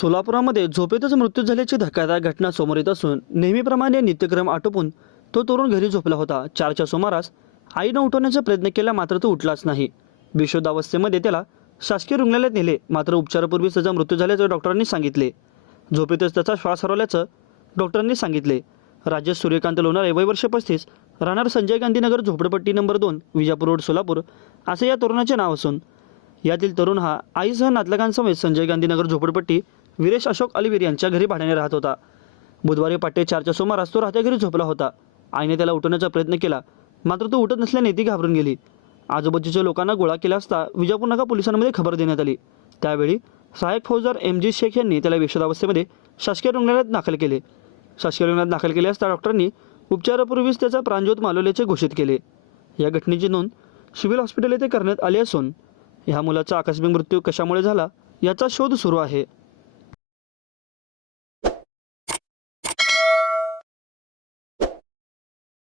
सोलापुरामध्ये झोपेतच मृत्यू झाल्याची धक्कादायक घटना समोर येत असून नेहमीप्रमाणे नित्यक्रम आटोपून तो तरुण घरी झोपला होता. चारच्या सुमारास आईनं उठवण्याचा प्रयत्न केला मात्र तो उठलाच नाही. बेशुद्धावस्थेमध्ये त्याला शासकीय रुग्णालयात नेले मात्र उपचारापूर्वी त्याचा मृत्यू झाल्याचं डॉक्टरांनी सांगितले. झोपेतच त्याचा श्वास हरवल्याचं डॉक्टरांनी सांगितले. राजेश सूर्यकांत लोणारे वय वर्ष पस्तीस राहणार संजय गांधीनगर झोपडपट्टी नंबर दोन विजापूर रोड सोलापूर असे या तरुणाचे नाव असून यातील तरुण हा आईसह नातलगांसमेत संजय गांधीनगर झोपडपट्टी विरेश अशोक अलिवीर यांच्या घरी भाड्याने राहत होता. बुधवारी पाटे चारच्या सुमारास तो राहत्या घरी झोपला होता. आईने त्याला उठवण्याचा प्रयत्न केला. मात्र तो उठत नसल्याने ती घाबरून गेली. आजूबाजूच्या लोकांना गोळा केला असता विजापूर नगर पोलिसांमध्ये खबर देण्यात आली. त्यावेळी सहायक फौजदार एम जी शेख यांनी त्याला विषदावस्थेमध्ये शासकीय रुग्णालयात दाखल केले. शासकीय रुग्णालयात दाखल केले असता डॉक्टरांनी उपचारापूर्वीच त्याचा प्राणज्योत मालवल्याचे घोषित केले. या घटनेची नोंद सिव्हिल हॉस्पिटल येथे करण्यात आली असून ह्या मुलाचा आकस्मिक मृत्यू कशामुळे झाला याचा शोध सुरू आहे.